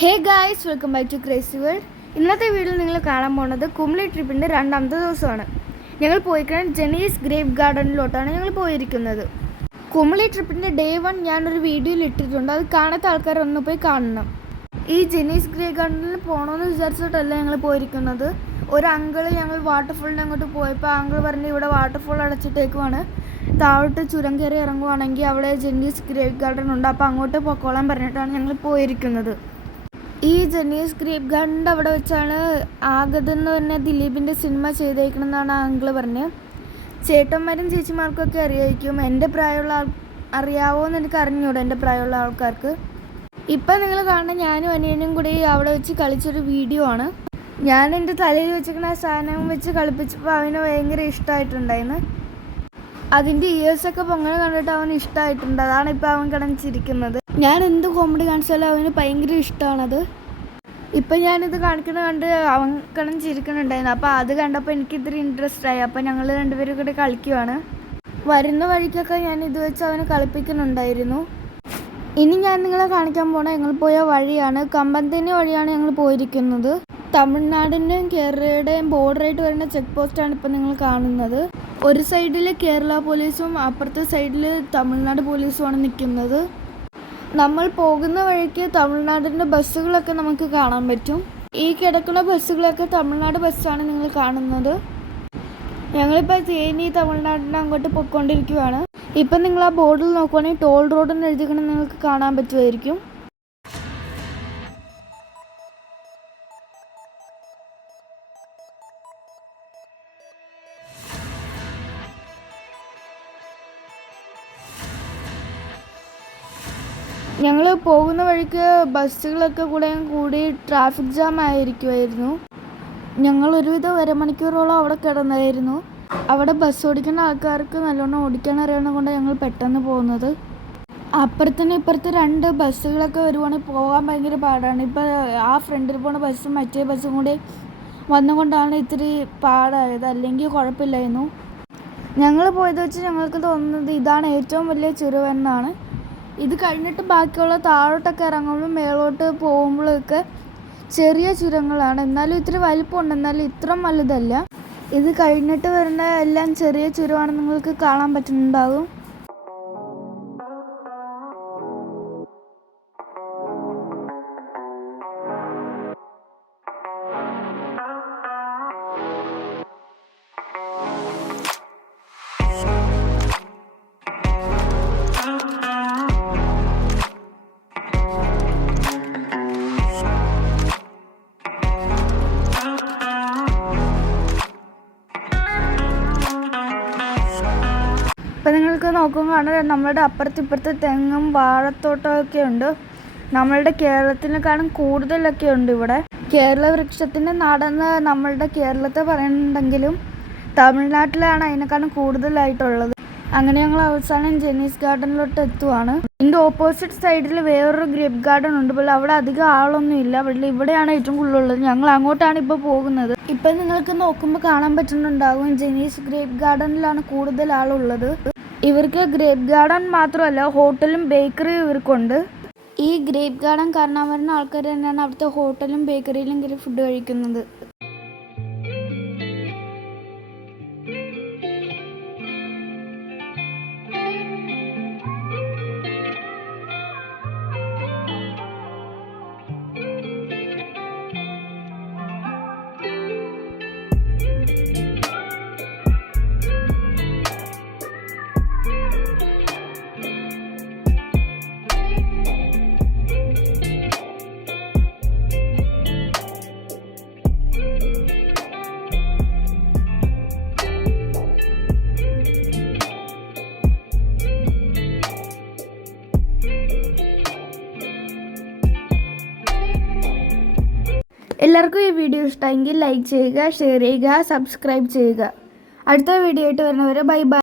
Hey guys, welcome back to crazy world. ഇന്നത്തെ വീഡിയോയിൽ നിങ്ങൾ കാണാൻ പോകുന്നത് കുമളി ട്രിപ്പിൻ്റെ രണ്ടാമത്തെ ദിവസമാണ്. ഞങ്ങൾ പോയിരിക്കുന്നത് ജെനീസ് ഗ്രേപ്പ് ഗാർഡനിലോട്ടാണ് ഞങ്ങൾ പോയിരിക്കുന്നത്. കുമളി ട്രിപ്പിൻ്റെ ഡേ 1 ഞാനൊരു വീഡിയോയിൽ ഇട്ടിട്ടുണ്ട്. അത് കാണാത്ത ആൾക്കാർ ഒന്ന് പോയി കാണണം. ഈ ജെനീസ് ഗ്രേപ്പ് ഗാർഡനിൽ പോകണമെന്ന് വിചാരിച്ചിട്ടല്ല ഞങ്ങൾ പോയിരിക്കുന്നത്. ഒരു അങ്കിള് ഞങ്ങൾ വാട്ടർഫോളിൻ്റെ അങ്ങോട്ട് പോയപ്പോൾ അങ്കിൾ പറഞ്ഞ് ഇവിടെ വാട്ടർഫോൾ അടച്ചിട്ടേക്കുവാണ്, താഴോട്ട് ചുരം കയറി ഇറങ്ങുവാണെങ്കിൽ അവിടെ ജെനീസ് ഗ്രേപ്പ് ഗാർഡൻ ഉണ്ട്, അപ്പോൾ അങ്ങോട്ട് പൊക്കോളാൻ പറഞ്ഞിട്ടാണ് ഞങ്ങൾ പോയിരിക്കുന്നത്. ഈ ജെനീസ് ഗ്രേപ്പ് ഗാർഡൻ്റെ അവിടെ വെച്ചാണ് ആഗത് എന്ന് പറഞ്ഞ ദിലീപിൻ്റെ സിനിമ ചെയ്തേക്കണമെന്നാണ് അങ്കിള് പറഞ്ഞത്. ചേട്ടന്മാരും ചേച്ചിമാർക്കൊക്കെ അറിയായിരിക്കും. എൻ്റെ പ്രായമുള്ള അറിയാവോ എന്ന് എനിക്ക് അറിഞ്ഞൂടെ, എൻ്റെ പ്രായമുള്ള ആൾക്കാർക്ക്. ഇപ്പം നിങ്ങൾ കാണുന്ന ഞാനും അനിയനും കൂടി അവിടെ വെച്ച് കളിച്ചൊരു വീഡിയോ ആണ്. ഞാൻ എൻ്റെ തലയിൽ വെച്ചിരിക്കുന്ന ആ സാധനം വെച്ച് കളിപ്പിച്ചപ്പോൾ അവന് ഭയങ്കര ഇഷ്ടമായിട്ടുണ്ടായിരുന്നു. അതിൻ്റെ ഇയേഴ്സൊക്കെ പൊങ്ങനെ കണ്ടിട്ട് അവന് ഇഷ്ടമായിട്ടുണ്ട്. അതാണ് ഇപ്പോൾ അവൻ കിടന്നിരിക്കുന്നത്. ഞാൻ എന്ത് കോമഡി കാണിച്ചാലും അവന് ഭയങ്കര ഇഷ്ടമാണത്. ഇപ്പം ഞാനിത് കാണിക്കുന്നത് കണ്ട് അവൻ കിടന്നിരിക്കുന്നുണ്ടായിരുന്നു. അപ്പോൾ അത് കണ്ടപ്പോൾ എനിക്ക് ഇത്തിരി ഇൻട്രസ്റ്റ് ആയി. അപ്പോൾ ഞങ്ങൾ രണ്ടുപേരും കൂടെ കളിക്കുവാണ്. വരുന്ന വഴിക്കൊക്കെ ഞാൻ ഇത് വെച്ച് അവനെ കളിപ്പിക്കുന്നുണ്ടായിരുന്നു. ഇനി ഞാൻ നിങ്ങളെ കാണിക്കാൻ പോണ ഞങ്ങൾ പോയ വഴിയാണ്, കമ്പന്തേനി വഴിയാണ് ഞങ്ങൾ പോയിരിക്കുന്നത്. തമിഴ്നാടിൻ്റെയും കേരളയുടെയും ബോർഡറായിട്ട് വരുന്ന ചെക്ക് പോസ്റ്റാണ് ഇപ്പം നിങ്ങൾ കാണുന്നത്. ഒരു സൈഡിൽ കേരള പോലീസും അപ്പുറത്തെ സൈഡിൽ തമിഴ്നാട് പോലീസുമാണ് നിൽക്കുന്നത്. നമ്മൾ പോകുന്ന വഴിക്ക് തമിഴ്നാടിൻ്റെ ബസ്സുകളൊക്കെ നമുക്ക് കാണാൻ പറ്റും. ഈ കിടക്കുന്ന ബസ്സുകളൊക്കെ തമിഴ്നാട് ബസ്സാണ് നിങ്ങൾ കാണുന്നത്. ഞങ്ങളിപ്പോൾ തേനി തമിഴ്നാടിൻ്റെ അങ്ങോട്ട് പൊയ്ക്കൊണ്ടിരിക്കുകയാണ്. ഇപ്പം നിങ്ങൾ ആ ബോർഡിൽ നോക്കുവാണെങ്കിൽ ടോൾ റോഡെന്ന് എഴുതിക്കണം നിങ്ങൾക്ക് കാണാൻ പറ്റുമായിരിക്കും. ഞങ്ങൾ പോകുന്ന വഴിക്ക് ബസ്സുകളൊക്കെ കൂടി ട്രാഫിക് ജാം ആയിരിക്കുമായിരുന്നു. ഞങ്ങൾ ഒരുവിധം അരമണിക്കൂറോളം അവിടെ കിടന്നായിരുന്നു. അവിടെ ബസ് ഓടിക്കുന്ന ആൾക്കാർക്ക് നല്ലോണം ഓടിക്കാൻ അറിയണ കൊണ്ട് ഞങ്ങൾ പെട്ടെന്ന് പോകുന്നത്. അപ്പുറത്തിന് ഇപ്പുറത്ത് 2 ബസ്സുകളൊക്കെ വരുവാണെങ്കിൽ പോകാൻ ഭയങ്കര പാടാണ്. ഇപ്പോൾ ആ ഫ്രണ്ടിൽ പോണ ബസ്സും മറ്റേ ബസ്സും കൂടി വന്നുകൊണ്ടാണ് ഇത്തിരി പാടായത്, അല്ലെങ്കിൽ കുഴപ്പമില്ലായിരുന്നു. ഞങ്ങൾ പോയത് വെച്ച് ഞങ്ങൾക്ക് തോന്നുന്നത് ഇതാണ് ഏറ്റവും വലിയ ചുരമെന്നാണ്. ഇത് കഴിഞ്ഞിട്ട് ബാക്കിയുള്ള താഴോട്ടൊക്കെ ഇറങ്ങുമ്പോൾ മേളോട്ട് പോകുമ്പോഴൊക്കെ ചെറിയ ചുരങ്ങളാണ്. എന്നാലും ഇത്തിരി വലിപ്പമുണ്ട്, എന്നാലും ഇത്ര വലുതല്ല. ഇത് കഴിഞ്ഞിട്ട് വരുന്ന എല്ലാം ചെറിയ ചുരമാണ്, നിങ്ങൾക്ക് കാണാൻ പറ്റുന്നുണ്ടാകും. ഇപ്പം നിങ്ങൾക്ക് നോക്കുമ്പോൾ കാണാൻ നമ്മളുടെ അപ്പുറത്തിപ്പുറത്ത് തെങ്ങും വാഴത്തോട്ടമൊക്കെ ഉണ്ട്. നമ്മളുടെ കേരളത്തിനെക്കാളും കൂടുതലൊക്കെ ഉണ്ട് ഇവിടെ. കേരള വൃക്ഷത്തിൻ്റെ നാടെന്ന് നമ്മളുടെ കേരളത്തെ പറയുന്നുണ്ടെങ്കിലും തമിഴ്നാട്ടിലാണ് അതിനേക്കാളും കൂടുതലായിട്ടുള്ളത്. അങ്ങനെ ഞങ്ങൾ അവസാനം ജെനീസ് ഗാർഡനിലോട്ട് എത്തുവാണ്. ഇതിൻ്റെ ഓപ്പോസിറ്റ് സൈഡിൽ വേറൊരു ഗ്രേപ്പ് ഗാർഡൻ ഉണ്ട്. അപ്പോൾ അവിടെ അധികം ആളൊന്നും ഇല്ല. പക്ഷേ ഇവിടെയാണ് ഏറ്റവും കൂടുതലുള്ളത്. ഞങ്ങൾ അങ്ങോട്ടാണ് ഇപ്പോൾ പോകുന്നത്. ഇപ്പം നിങ്ങൾക്ക് നോക്കുമ്പോൾ കാണാൻ പറ്റുന്നുണ്ടാകും ജെനീസ് ഗ്രേപ്പ് ഗാർഡനിലാണ് കൂടുതൽ ആളുള്ളത്. ഇവർക്ക് ഗ്രേപ്പ് ഗാർഡൻ മാത്രമല്ല, ഹോട്ടലും ബേക്കറിയും ഇവർക്കുണ്ട്. ഈ ഗ്രേപ്പ് ഗാർഡൻ കാണാൻ വരുന്ന ആൾക്കാർ തന്നെയാണ് അവിടുത്തെ ഹോട്ടലും ബേക്കറിയിലും കയറി ഫുഡ് കഴിക്കുന്നത്. എല്ലാവർക്കും ഈ വീഡിയോ ഇഷ്ടമെങ്കിൽ ലൈക്ക് ചെയ്യുക, ഷെയർ ചെയ്യുക, സബ്സ്ക്രൈബ് ചെയ്യുക. അടുത്ത വീഡിയോ ആയിട്ട് വരുന്നവരെ ബൈ ബൈ.